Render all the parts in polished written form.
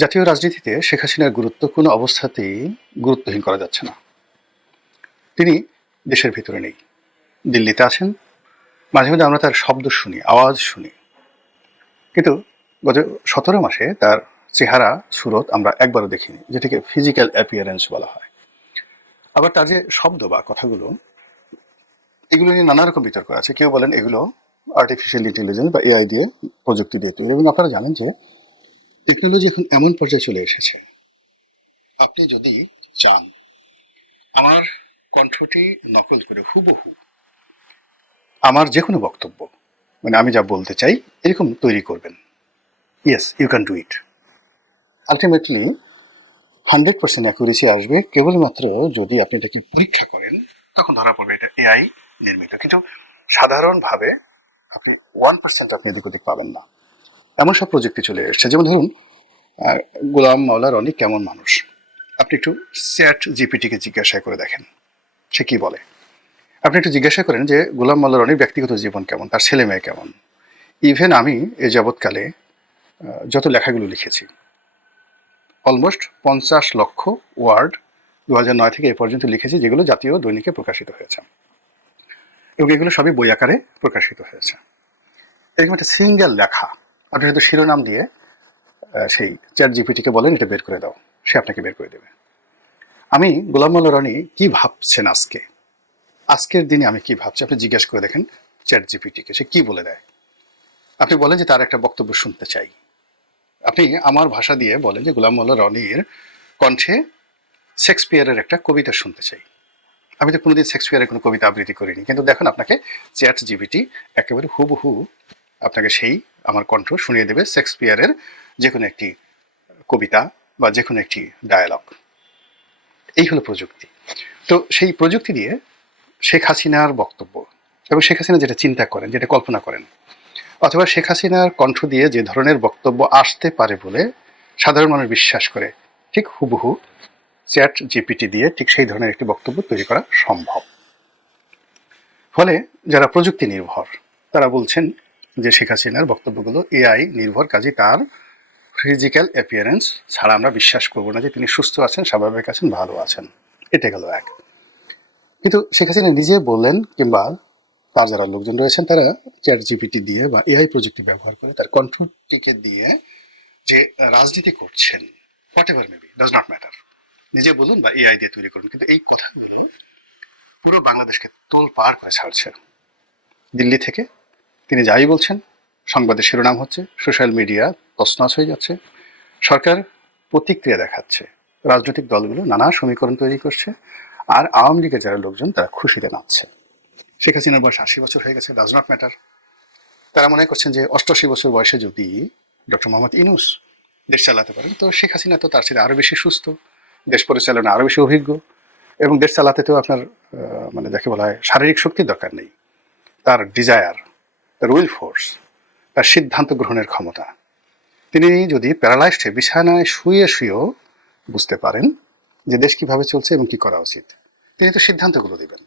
জাতীয় রাজনীতিতে শেখ হাসিনার গুরুত্ব কোনো অবস্থাতেই গুরুত্বহীন করা যাচ্ছে না। তিনি দেশের ভিতরে নেই, দিল্লিতে আছেন। মাঝে মাঝে আমরা তার শব্দ শুনি, আওয়াজ শুনি, কিন্তু গত 17 মাসে তার চেহারা সুরত আমরা একবারও দেখিনি, যেটাকে ফিজিক্যাল অ্যাপিয়ারেন্স বলা হয়। আবার তার যে শব্দ বা কথাগুলো, এগুলো নিয়ে নানা রকম বিতর্ক আছে। কেউ বলেন এগুলো আর্টিফিশিয়াল ইন্টেলিজেন্স বা এআই দিয়ে, প্রযুক্তি দিয়ে তৈরি। এবং আপনারা জানেন যে টেকনোলজি এখন এমন পর্যায়ে চলে এসেছে, আপনি যদি চান আমার কণ্ঠটি নকল করে হুবহু আমার যে কোনো বক্তব্য, মানে আমি যা বলতে চাই এরকম তৈরি করবেন। Yes, you can do it. Ultimately 100% accuracy আসবে কেবলমাত্র যদি আপনি এটাকে পরীক্ষা করেন, তখন ধরা পড়বে এটা এআই নির্মিত। কিন্তু সাধারণভাবে আপনি 1% আপনি এদিক ওদিক পাবেন না। এমন সব প্রযুক্তি চলে এসছে, যেমন ধরুন গোলাম মাওলা রনি কেমন মানুষ, আপনি একটু চ্যাট জিপিটিকে জিজ্ঞাসা করে দেখেন সে কি বলে। আপনি একটু জিজ্ঞাসা করেন যে গোলাম মাওলা রনির ব্যক্তিগত জীবন কেমন, তার ছেলে মেয়ে কেমন। ইভেন আমি এ যাবৎকালে যত লেখাগুলো লিখেছি, অলমোস্ট 50 লক্ষ ওয়ার্ড 2009 থেকে এ পর্যন্ত লিখেছি, যেগুলো জাতীয় দৈনিকে প্রকাশিত হয়েছে, এবং এগুলো সবই বই আকারে প্রকাশিত হয়েছে। এরকম একটা সিঙ্গেল লেখা আপনি হয়তো শিরোনাম দিয়ে সেই চ্যাট জিপিটিকে বলেন এটা বের করে দাও, সে আপনাকে বের করে দেবে। আমি গোলাম মাওলা রনি কি ভাবছেন আজকে, আজকের দিনে আমি কি ভাবছি, আপনি জিজ্ঞেস করে দেখেন চ্যাট জিপিটিকে, সে কি বলে দেয়। আপনি বলেন যে তার একটা বক্তব্য শুনতে চাই, আপনি আমার ভাষা দিয়ে বলেন যে গোলাম মোল্লা রনির কণ্ঠে শেক্সপিয়ারের একটা কবিতা শুনতে চাই। আমি তো কোনোদিন শেক্সপিয়ারের কোনো কবিতা আবৃত্তি করিনি, কিন্তু দেখুন আপনাকে চ্যাট জিপিটি একেবারে হুবহু আপনাকে সেই আমার কণ্ঠ শুনিয়ে দেবে শেক্সপিয়ারের যে কোনো একটি কবিতা বা যে কোনো একটি ডায়ালগ। এই হলো প্রযুক্তি। তো সেই প্রযুক্তি দিয়ে শেখ হাসিনার বক্তব্য এবং শেখ হাসিনা যেটা চিন্তা করেন, যেটা কল্পনা করেন, অথবা শেখ হাসিনার কণ্ঠ দিয়ে যে ধরনের বক্তব্য আসতে পারে বলে সাধারণ মানুষ বিশ্বাস করে, ঠিক হুবহু চ্যাট জিপিটি দিয়ে ঠিক সেই ধরনের একটি বক্তব্য তৈরি করা সম্ভব। ফলে যারা প্রযুক্তি নির্ভর তারা বলছেন যে শেখ হাসিনার বক্তব্যগুলো এআই নির্ভর, কাজে তার ফিজিক্যাল অ্যাপিয়ারেন্স ছাড়া আমরা বিশ্বাস করবো না যে তিনি সুস্থ আছেন, স্বাভাবিক আছেন, ভালো আছেন। এটা গেল এক। কিন্তু শেখ হাসিনা নিজে বললেন, কিংবা তার যারা লোকজন রয়েছেন তারা চ্যাট জিপিটি দিয়ে বা এআই প্রযুক্তি ব্যবহার করে তার কণ্ঠটিকে দিয়ে যে রাজনীতি করছেন, what ever maybe, does not matter, নিজে বলুন বা এআই দিয়ে তৈরি করুন, কিন্তু এই কথাগুলো পুরো বাংলাদেশকে তোল পার করে ছাড়ছে। দিল্লি থেকে তিনি যাই বলছেন, সংবাদের শিরোনাম হচ্ছে, সোশ্যাল মিডিয়া তছনছ হয়ে যাচ্ছে, সরকার প্রতিক্রিয়া দেখাচ্ছে, রাজনৈতিক দলগুলো নানা সমীকরণ তৈরি করছে, আর আওয়ামী লীগের যারা লোকজন তারা খুশিতে নাচছে। শেখ হাসিনার বয়স 80 বছর হয়ে গেছে, ডাজ নট ম্যাটার। তারা মনে করছেন যে 88 বছর বয়সে যদি ডক্টর মোহাম্মদ ইউনূস দেশ চালাতে পারেন, তো শেখ হাসিনা তো তার চেয়ে আরো বেশি সুস্থ, দেশ পরিচালনা আরো বেশি অভিজ্ঞ, এবং দেশ চালাতে তো আপনার মানে যাকে বলা হয় শারীরিক শক্তির দরকার নেই, তার ডিজায়ার, তার উইল ফোর্স, তার সিদ্ধান্ত গ্রহণের ক্ষমতা। তিনি যদি প্যারালাইজড হয়ে বিছানায় শুয়ে শুয়েও বুঝতে পারেন যে দেশ কিভাবে চলছে এবং কি করা উচিত, তিনি তো সিদ্ধান্তগুলো দিবেন।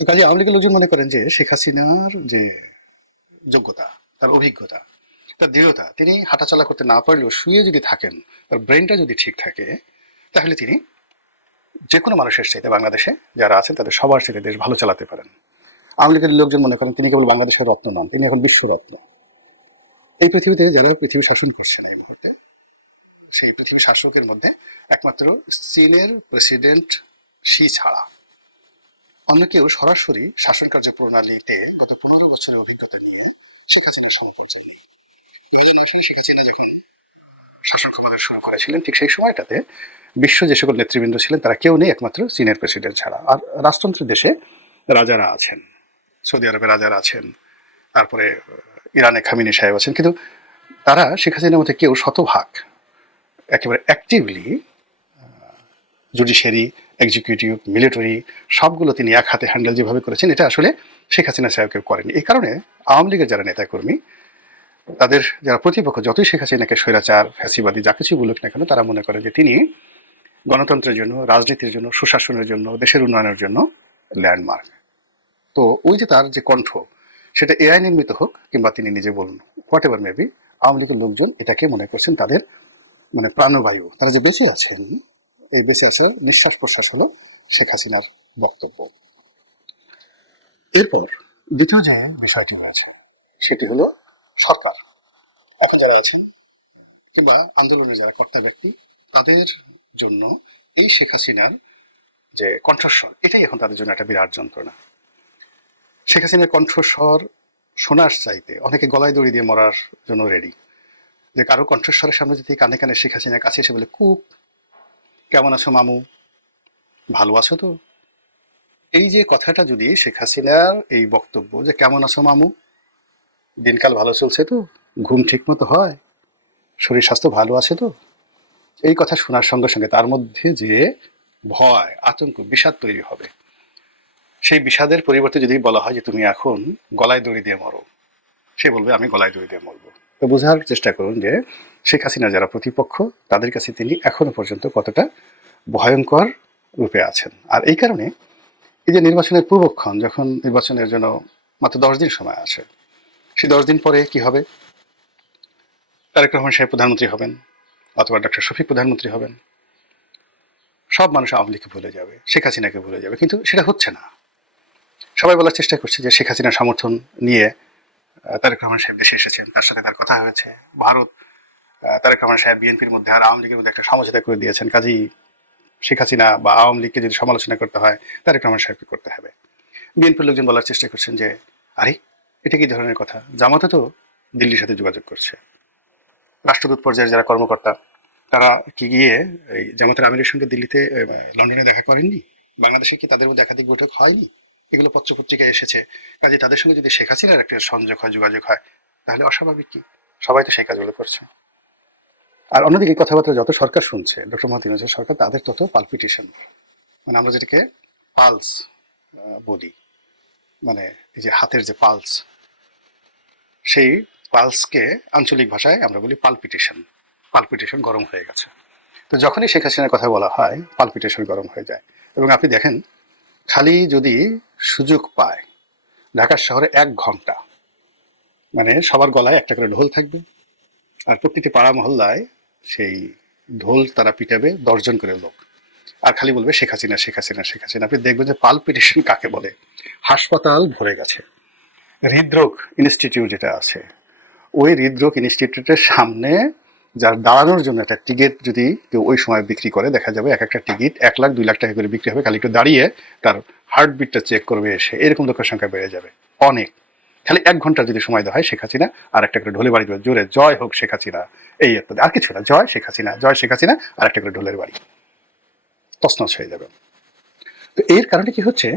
তো কাজে আওয়ামী লীগের লোকজন মনে করেন যে শেখ হাসিনার যে যোগ্যতা, তার অভিজ্ঞতা, তার দৃঢ়তা, তিনি হাঁটাচলা করতে না পারলেও শুয়ে যদি থাকেন, তার ব্রেনটা যদি ঠিক থাকে, তাহলে তিনি যে কোনো মানুষের চাইতে বাংলাদেশে যারা আছেন তাদের সবার চাইতে দেশ ভালো চালাতে পারেন। আওয়ামী লীগের লোকজন মনে করেন তিনি কেবল বাংলাদেশের রত্ন নন, তিনি এখন বিশ্বরত্ন। এই পৃথিবীতে যারা পৃথিবী শাসন করছেন এই মুহূর্তে, সেই পৃথিবী শাসকের মধ্যে একমাত্র চীনের প্রেসিডেন্ট শি ছাড়া অন্য কেউ সরাসরি শাসন কার্য প্রণালীতে গত 15 বছরের অভিজ্ঞতা নিয়ে শেখ হাসিনার সমর্থন চান। শেখ হাসিনা যখন শাসন ক্ষমতা শুরু করেছিলেন, ঠিক সেই সময়টাতে বিশ্ব যে সকল নেতৃবৃন্দ ছিলেন তারা কেউ নেই একমাত্র চীনের প্রেসিডেন্ট ছাড়া। আর রাজতন্ত্রের দেশে রাজারা আছেন, সৌদি আরবে রাজারা আছেন, তারপরে ইরানে খামিনি সাহেব আছেন, কিন্তু তারা শেখ হাসিনার মধ্যে কেউ শতভাগ একেবারে অ্যাক্টিভলি জুডিশিয়ারি, এক্সিকিউটিভ, মিলিটারি সবগুলো তিনি এক হাতে হ্যান্ডেল যেভাবে করেছেন, এটা আসলে শেখ হাসিনা সাহেব কেউ করেনি। এই কারণে আওয়ামী লীগের যারা নেতাকর্মী, তাদের যারা প্রতিপক্ষ, যতই শেখ হাসিনাকে স্বৈরাচার, ফ্যাসিবাদী যা কিছু বলুক না কেন, তারা মনে করে যে তিনি গণতন্ত্রের জন্য, রাজনীতির জন্য, সুশাসনের জন্য, দেশের উন্নয়নের জন্য ল্যান্ডমার্ক। তো ওই যে তার যে কণ্ঠ, সেটা এআই নির্মিত হোক কিংবা তিনি নিজে বলুন, হোয়াট এভার মেবি, আওয়ামী লীগের লোকজন এটাকে মনে করছেন তাদের মানে প্রাণবায়ু, তারা যে বেঁচে আছেন, এই বেঁচে আছে নিঃশ্বাস প্রশ্বাস হলো শেখ হাসিনার বক্তব্য। এরপর দ্বিতীয় যে বিষয়টি রয়েছে সেটি হলো সরকার। এখন যারা আছেন কিংবা আন্দোলনের যারা কর্তা ব্যক্তি, তাদের জন্য এই শেখ হাসিনার যে কণ্ঠস্বর, এটাই এখন তাদের জন্য একটা বিরাট যন্ত্রণা। শেখ হাসিনার কণ্ঠস্বর শোনার চাইতে অনেকে গলায় দড়ি দিয়ে মরার জন্য রেডি। যে কারো কণ্ঠস্বরের সামনে যদি কানে কানে শেখ হাসিনার কাছে এসে বলে, কুক কেমন আছো মামু, ভালো আছো তো, এই যে কথাটা যদি শেখ হাসিনার এই বক্তব্য যে কেমন আছো মামু, দিনকাল ভালো চলছে তো, ঘুম ঠিক মতো হয়, শরীর স্বাস্থ্য ভালো আছে তো, এই কথা শোনার সঙ্গে সঙ্গে তার মধ্যে যে ভয়, আতঙ্ক, বিষাদ তৈরি হবে, সেই বিষাদের পরিবর্তে যদি বলা হয় যে তুমি এখন গলায় দড়ি দিয়ে মরো, সে বলবে আমি গলায় দড়ি দিয়ে মরবো। তো বোঝার চেষ্টা করুন যে শেখ হাসিনা যারা প্রতিপক্ষ, তাদের কাছে তিনি এখনো পর্যন্ত কতটা ভয়ঙ্কর রূপে আছেন। আর এই কারণে এই যে নির্বাচনের পূর্বক্ষণ, যখন নির্বাচনের জন্য মাত্র 10 দিন সময় আছে, সেই 10 দিন পরে কি হবে, তারেক রহমান সাহেব প্রধানমন্ত্রী হবেন অথবা ডক্টর শফিক প্রধানমন্ত্রী হবেন, সব মানুষ আওয়ামী লীগকে ভুলে যাবে, শেখ হাসিনাকে ভুলে যাবে। কিন্তু সেটা হচ্ছে না। সবাই বলার চেষ্টা করছে যে শেখ হাসিনার সমর্থন নিয়ে তারেক রহমান সাহেব দেশে এসেছেন, তার সাথে তার কথা হয়েছে, ভারত তারেক রহমান সাহেব বিএনপির মধ্যে আর আওয়ামী লীগের মধ্যে একটা সমঝোতা করে দিয়েছেন, কাজেই শেখ হাসিনা বা আওয়ামী লীগকে যদি সমালোচনা করতে হয় তারেক রহমান সাহেবকে করতে হবে। বিএনপির লোকজন বলার চেষ্টা করছেন যে আরে এটা কি ধরনের কথা, জামাতে তো দিল্লির সাথে যোগাযোগ করছে। রাষ্ট্রদূত পর্যায়ের যারা কর্মকর্তা, তারা কি গিয়ে এই জামাতের আমিরের সঙ্গে দিল্লিতে লন্ডনে দেখা করেননি? বাংলাদেশে কি তাদের মধ্যে একাধিক বৈঠক হয়নি? এগুলো পত্রপত্রিকায় এসেছে। কাজে তাদের সঙ্গে যদি শেখ হাসিনার একটা সংযোগ হয়, যোগাযোগ হয়, তাহলে অস্বাভাবিক কি? সবাই তো সেই কাজগুলো করছে। আর অন্যদিকে কথাবার্তা যত সরকার শুনছে, ডক্টর মোহাম্মদ ইউনূসের সরকার, তাদের তত পালপিটেশন, মানে আমরা যেটাকে পালস বলি, মানে এই যে হাতের যে পালস, সেই পালসকে আঞ্চলিক ভাষায় আমরা বলি পালপিটেশন। পালপিটেশন গরম হয়ে গেছে। তো যখনই শেখ হাসিনার কথা বলা হয়, পালপিটেশন গরম হয়ে যায়। এবং আপনি দেখেন, খালি যদি সুযোগ পায়, ঢাকার শহরে 1 ঘন্টা মানে সবার গলায় একটা করে ঢোল থাকবে, আর প্রতিটি পাড়া মহল্লায় সেই ঢোল তারা পিটাবে 10 জন করে লোক, আর খালি বলবে শেখ হাসিনা, শেখ হাসিনা, শেখ হাসিনা। আপনি দেখবেন যে পালপিটেশন কাকে বলে। হাসপাতাল ভরে গেছে। হৃদরোগ ইনস্টিটিউট যেটা আছে, ওই হৃদরোগ ইনস্টিটিউটের সামনে যার দাঁড়ানোর জন্য একটা টিকিট যদি কেউ ওই সময় বিক্রি করে, দেখা যাবে এক একটা টিকিট 1 লাখ 2 লাখ টাকা করে বিক্রি হবে, খালি একটু দাঁড়িয়ে তার হার্টবিটটা চেক করবে এসে, এরকম লোকের সংখ্যা বেড়ে যাবে অনেক। খালি 1 ঘন্টা যদি সময় দেওয়া হয়, শেখ হাসিনা আর একটা করে ঢোলে বাড়ি দেবে জোরে, জয় হোক শেখ হাসিনা, এই একটা, আর কিছু না, জয় শেখ হাসিনা, জয় শেখ হাসিনা, আর একটা করে ঢোলের বাড়ি, তছনছ হয়ে যাবে। তো এর কারণে কি হচ্ছে,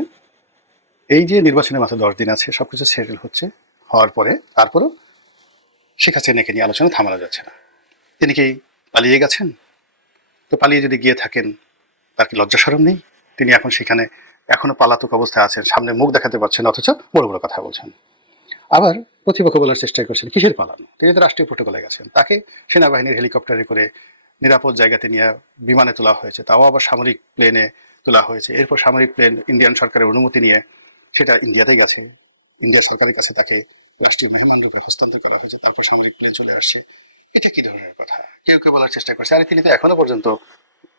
এই যে নির্বাচনের মাত্র 10 দিন আছে, সবকিছু সেটেল হচ্ছে, হওয়ার পরে তারপরও শেখ হাসিনাকে নিয়ে আলোচনা থামানো যাচ্ছে না। তিনি কি পালিয়ে গেছেন? তো পালিয়ে যদি গিয়ে থাকেন, তার কি লজ্জা শরম নেই? তিনি এখন সেখানে এখনো পালাতক অবস্থায় আছেন, সামনে মুখ দেখাতে পারছেন, অথচ বড় বড় কথা বলছেন। আবার প্রতিপক্ষ বলার চেষ্টা করছেন কিসের পালানো, তিনি তো রাষ্ট্রীয় প্রোটোকলে গেছেন, তাকে সেনাবাহিনীর হেলিকপ্টারে করে নিরাপদ জায়গাতে নিয়ে বিমানে তোলা হয়েছে, তাও আবার সামরিক প্লেনে তোলা হয়েছে। এরপর সামরিক প্লেন ইন্ডিয়ান সরকারের অনুমতি নিয়ে সেটা ইন্ডিয়াতে গেছে, ইন্ডিয়া সরকারের কাছে তাকে রাষ্ট্রীয় মেহমান রূপে হস্তান্তর করা হয়েছে, তারপর সামরিক প্লেন চলে আসছে। এটা কি ধরনের কথা? কেউ কেউ বলার চেষ্টা করছে আরে তিনি তো এখনো পর্যন্ত,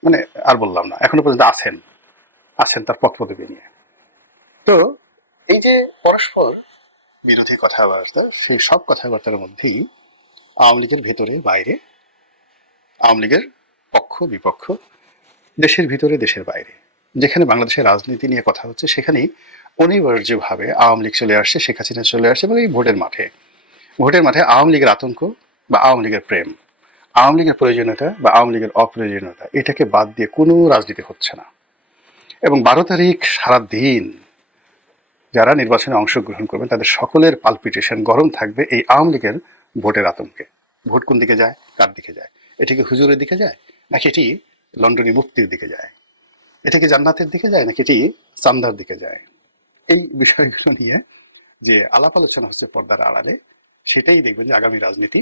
মানে আর বললাম না, এখনো পর্যন্ত আছেন, আছেন তার পথ পদবি নিয়ে। তো এই যে পরস্পর বিরোধী কথাবার্তা, সেই সব কথাবার্তার মধ্যেই আওয়ামী লীগের ভেতরে বাইরে, আওয়ামী লীগের পক্ষ বিপক্ষ, দেশের ভিতরে দেশের বাইরে, যেখানে বাংলাদেশের রাজনীতি নিয়ে কথা হচ্ছে, সেখানেই অনিবার্যভাবে আওয়ামী লীগ চলে আসছে, শেখ হাসিনা চলে আসছে। এবং এই ভোটের মাঠে, ভোটের মাঠে আওয়ামী লীগের আতঙ্ক বা আওয়ামী লীগের প্রেম, আওয়ামী লীগের প্রয়োজনীয়তা বা আওয়ামী লীগের অপ্রয়োজনীয়তা, এটাকে বাদ দিয়ে কোনো রাজনীতি হচ্ছে না। এবং 12 তারিখ সারা দিন যারা নির্বাচনে অংশগ্রহণ করবেন, তাদের সকলের পালপিটেশন গরম থাকবে এই আওয়ামী লীগের ভোটের আতঙ্কে। ভোট কোন দিকে যায়, কার দিকে যায়? এটি কি হুজুরের দিকে যায়, নাকি এটি লন্ডনী মুক্তির দিকে যায়? এটা কি জান্নাতের দিকে যায়, নাকি এটি চান্দার দিকে যায়? এই বিষয়গুলো নিয়ে যে আলাপ আলোচনা হচ্ছে পর্দার আড়ালে, সেটাই দেখবেন যে আগামী রাজনীতি